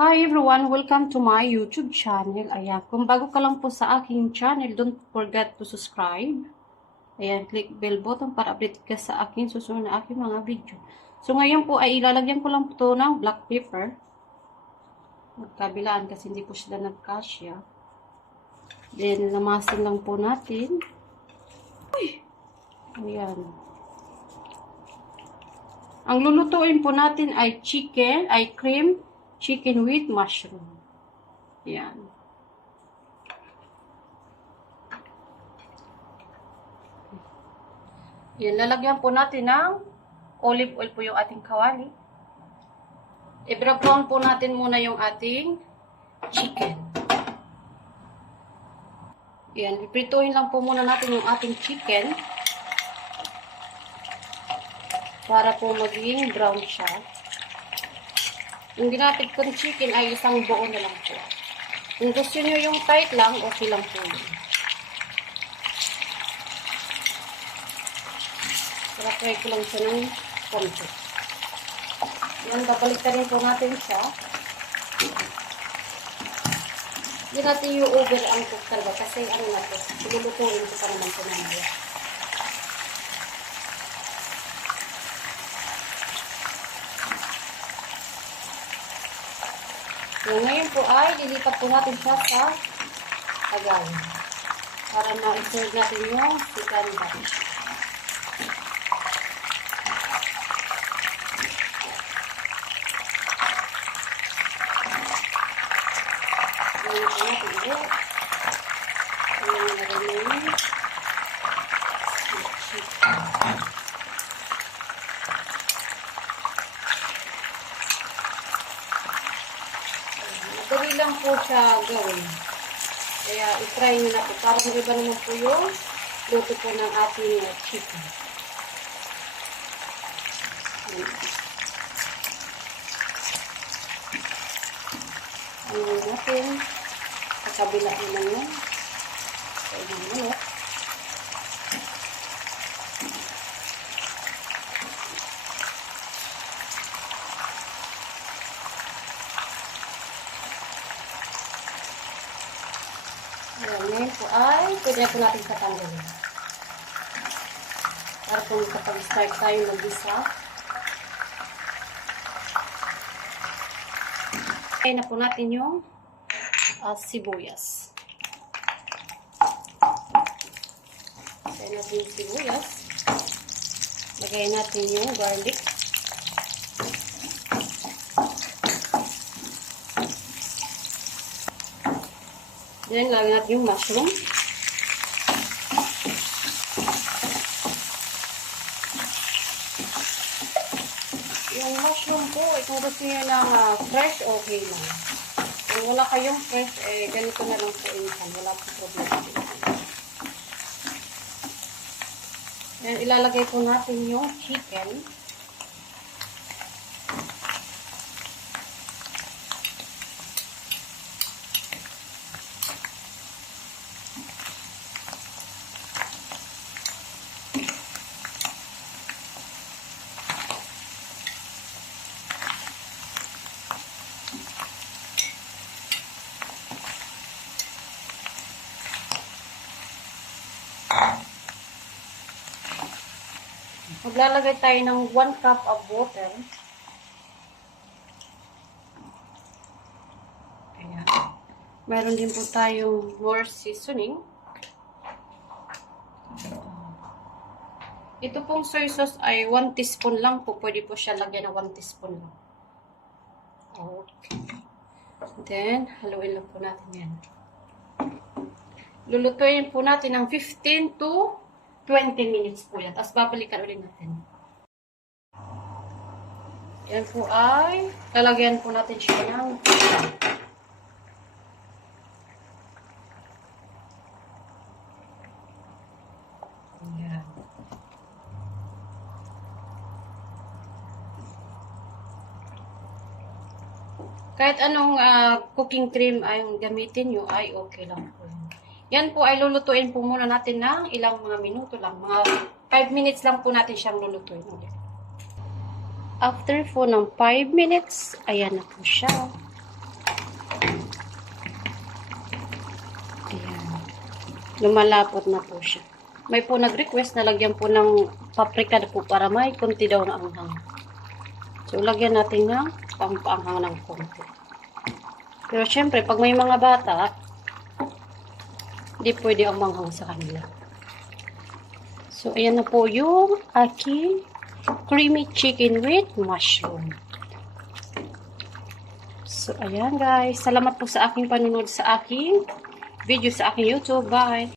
Hi everyone! Welcome to my YouTube channel. Ayan, kung bago ka lang po sa aking channel, don't forget to subscribe. Ayan, click bell button para update ka sa aking susunod na aking mga video. So ngayon po ay ilalagyan ko lang po ito ng black pepper. Magkabilaan kasi hindi po sila nagkasya. Then, lamasin lang po natin. Uy! Ayan. Ang lulutuin po natin ay cream chicken with mushroom. Ayan. Yan, lalagyan po natin ng olive oil po yung ating kawali. I-brown po natin muna yung ating chicken. Yan, iprituhin lang po muna natin yung ating chicken para po maging brown siya. Yung ginapit kong chicken ay isang buo na lang po. Kung gusto nyo yung tight lang, okay lang po yun. Try ko lang siya ng konti. Yan, babalik na rin po natin siya. Hindi natin yung over ang cook talaga kasi ano na po, lulutuin ko pa naman po namin. So, ngayon po ay lilipat po natin siya sa agay para ma-serve natin yung chicken batch. Ngayon po natin ulit. Ngayon natin yung chicken. Madali lang po siya gawin. Kaya itry nyo na po. Parang iba naman po yung luto po ng ating chicken. Ano natin. Sa kabila naman yan. Sa ibang ulit. Ngayon po ay pwede po natin katanggalin. Para po kapag-start tayo mag-isa. Kaya na po natin yung sibuyas. Kaya natin yung sibuyas. Lagay natin yung garlic. Then, lagyan natin yung mushroom. Yung mushroom po, kung gusto nyo ng fresh, okay lang. Kung wala kayong fresh, ganito na lang po insan. Wala po problema. Then, ilalagay po natin yung chicken. Maglalagay tayo ng 1 cup of water. Ayan. Meron din po tayong more seasoning. Ito pong soy sauce ay 1 teaspoon lang po. Pwede po siya lagyan ng 1 teaspoon lang. Okay. Then, haluin lang po natin yan. Lulutuin po natin ng 15 to 20 minutes po yan. Tapos babalikan ulit natin. Yan po ay lalagyan po natin siya ng yan. Kahit anong cooking cream ay gamitin nyo ay okay lang po. Yan po ay lulutuin po muna natin ng ilang mga minuto lang. Mga 5 minutes lang po natin siyang lulutuin ulit. After po ng 5 minutes, ayan na po siya. lumalapot na po siya. May po nag-request na lagyan po ng paprika na po para may konti daw na anghang. So, lagyan natin ng pampaanghang ng konti. Pero syempre, pag may mga bata, hindi pwede ang manghang sa kanila. So, ayan na po yung aking creamy chicken with mushroom. So, ayan guys. Salamat po sa aking panunod sa aking video sa aking YouTube. Bye!